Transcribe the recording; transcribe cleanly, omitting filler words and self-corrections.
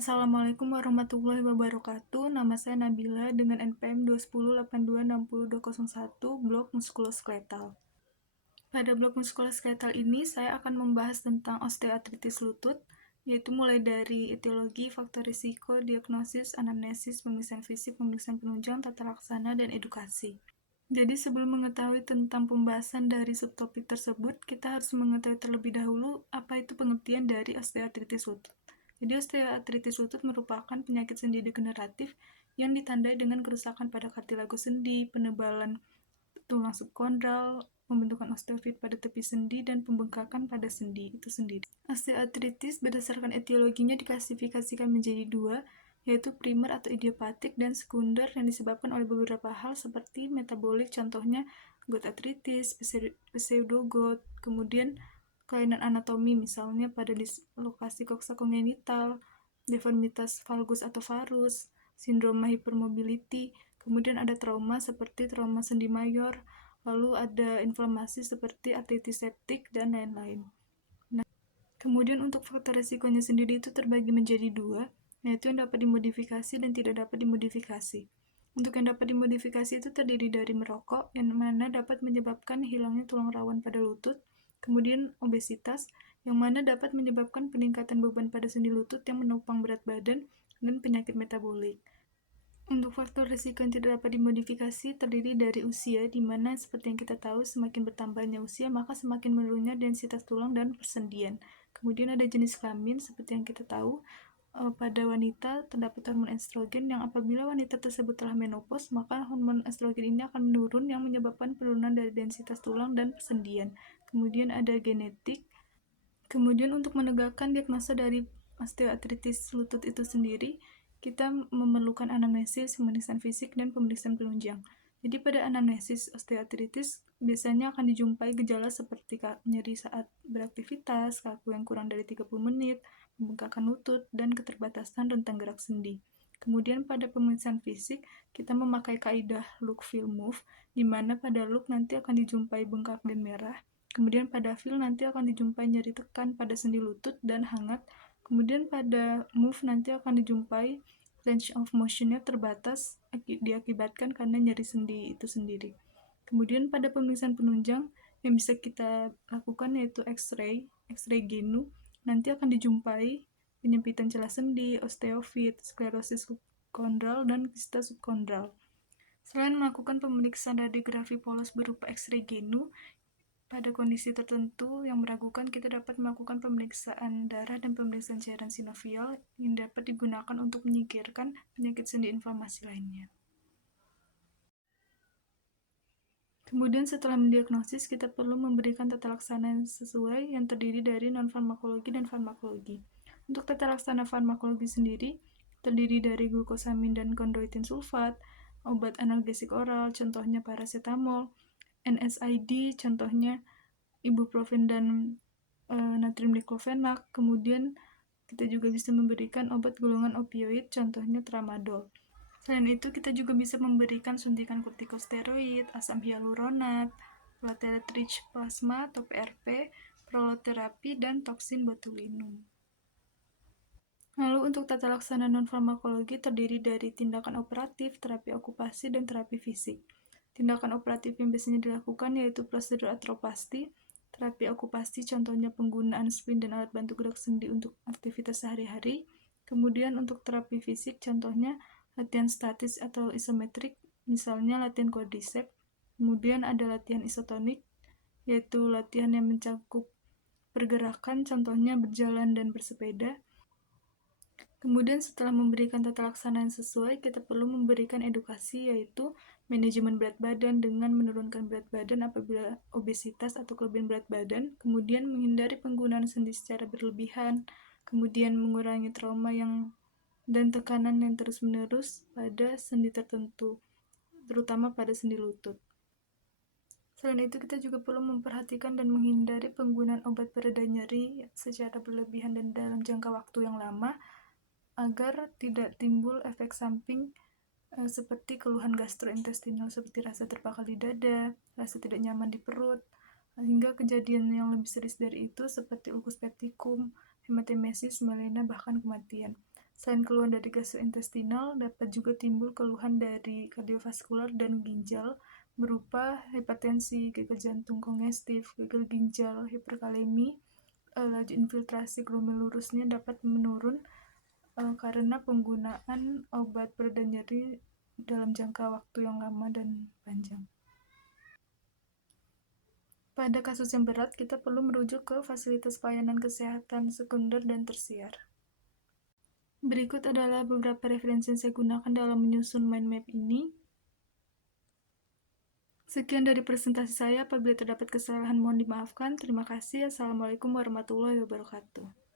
Assalamualaikum warahmatullahi wabarakatuh. Nama saya Nabila dengan NPM 21082600201 blok muskuloskeletal. Pada blok muskuloskeletal ini saya akan membahas tentang osteoartritis lutut, yaitu mulai dari etiologi, faktor risiko, diagnosis, anamnesis, pemeriksaan fisik, pemeriksaan penunjang, tata laksana, dan edukasi. Jadi sebelum mengetahui tentang pembahasan dari subtopik tersebut, kita harus mengetahui terlebih dahulu apa itu pengertian dari osteoartritis lutut. Jadi osteoartritis lutut merupakan penyakit sendi degeneratif yang ditandai dengan kerusakan pada kartilago sendi, penebalan tulang subkondral, pembentukan osteofit pada tepi sendi, dan pembengkakan pada sendi itu sendiri. Osteoartritis berdasarkan etiologinya diklasifikasikan menjadi dua, yaitu primer atau idiopatik dan sekunder yang disebabkan oleh beberapa hal seperti metabolik, contohnya gout arthritis, pseudogout, kemudian kelainan anatomi misalnya pada dislokasi koksa kongenital, deformitas valgus atau varus, sindroma hypermobility, kemudian ada trauma seperti trauma sendi mayor, lalu ada inflamasi seperti artritis septik, dan lain-lain. Kemudian untuk faktor resikonya sendiri itu terbagi menjadi dua, yaitu yang dapat dimodifikasi dan tidak dapat dimodifikasi. Untuk yang dapat dimodifikasi itu terdiri dari merokok, yang mana dapat menyebabkan hilangnya tulang rawan pada lutut, kemudian obesitas, yang mana dapat menyebabkan peningkatan beban pada sendi lutut yang menopang berat badan, dan penyakit metabolik. Untuk faktor risiko yang tidak dapat dimodifikasi terdiri dari usia, di mana seperti yang kita tahu semakin bertambahnya usia maka semakin menurunnya densitas tulang dan persendian. Kemudian ada jenis kelamin seperti yang kita tahu pada wanita terdapat hormon estrogen yang apabila wanita tersebut telah menopause maka hormon estrogen ini akan menurun yang menyebabkan penurunan dari densitas tulang dan persendian. Kemudian ada genetik. Kemudian untuk menegakkan diagnosa dari osteoartritis lutut itu sendiri, kita memerlukan anamnesis, pemeriksaan fisik, dan pemeriksaan penunjang. Jadi pada anamnesis osteoartritis biasanya akan dijumpai gejala seperti nyeri saat beraktivitas, kaku yang kurang dari 30 menit, pembengkakan lutut, dan keterbatasan rentang gerak sendi. Kemudian pada pemeriksaan fisik, kita memakai kaidah look, feel, move, di mana pada look nanti akan dijumpai bengkak dan merah. Kemudian pada feel nanti akan dijumpai nyeri tekan pada sendi lutut dan hangat. Kemudian pada move nanti akan dijumpai range of motion-nya terbatas diakibatkan karena nyeri sendi itu sendiri. Kemudian pada pemeriksaan penunjang yang bisa kita lakukan yaitu X-ray genu, nanti akan dijumpai penyempitan celah sendi, osteofit, sklerosis subkondral, dan kista subkondral. Selain melakukan pemeriksaan radiografi polos berupa X-ray genu, pada kondisi tertentu yang meragukan, kita dapat melakukan pemeriksaan darah dan pemeriksaan cairan sinovial yang dapat digunakan untuk menyingkirkan penyakit sendi inflamasi lainnya. Kemudian setelah mendiagnosis, kita perlu memberikan tata laksana yang sesuai yang terdiri dari non-farmakologi dan farmakologi. Untuk tata laksana farmakologi sendiri, terdiri dari glukosamin dan kondroitin sulfat, obat analgesik oral, contohnya paracetamol, NSAID, contohnya ibuprofen dan natrium diklofenak. Kemudian kita juga bisa memberikan obat golongan opioid, contohnya tramadol. Selain itu, kita juga bisa memberikan suntikan kortikosteroid, asam hyaluronat, platelet rich plasma atau PRP, proloterapi, dan toksin botulinum. Lalu untuk tata laksana non-farmakologi terdiri dari tindakan operatif, terapi okupasi, dan terapi fisik. Tindakan operatif yang biasanya dilakukan yaitu prosedur artroplasti, terapi okupasi contohnya penggunaan splint dan alat bantu gerak sendi untuk aktivitas sehari-hari. Kemudian untuk terapi fisik contohnya latihan statis atau isometrik, misalnya latihan quadriceps. Kemudian ada latihan isotonik, yaitu latihan yang mencakup pergerakan, contohnya berjalan dan bersepeda. Kemudian setelah memberikan tata laksana yang sesuai, kita perlu memberikan edukasi, yaitu manajemen berat badan dengan menurunkan berat badan apabila obesitas atau kelebihan berat badan, kemudian menghindari penggunaan sendi secara berlebihan, kemudian mengurangi trauma dan tekanan yang terus-menerus pada sendi tertentu, terutama pada sendi lutut. Selain itu, kita juga perlu memperhatikan dan menghindari penggunaan obat pereda nyeri secara berlebihan dan dalam jangka waktu yang lama, agar tidak timbul efek samping seperti keluhan gastrointestinal seperti rasa terbakar di dada, rasa tidak nyaman di perut, hingga kejadian yang lebih serius dari itu seperti ulcus pepticum, hematemesis, melena, bahkan kematian. Selain keluhan dari gastrointestinal, dapat juga timbul keluhan dari kardiovaskular dan ginjal berupa hipertensi, gagal jantung kongestif, gagal ginjal, hiperkalemi. Laju infiltrasi glomerulusnya dapat menurun karena penggunaan obat pereda nyeri dalam jangka waktu yang lama dan panjang. Pada kasus yang berat, kita perlu merujuk ke fasilitas pelayanan kesehatan sekunder dan tersier. Berikut adalah beberapa referensi yang saya gunakan dalam menyusun mind map ini. Sekian dari presentasi saya. Apabila terdapat kesalahan, mohon dimaafkan. Terima kasih. Assalamualaikum warahmatullahi wabarakatuh.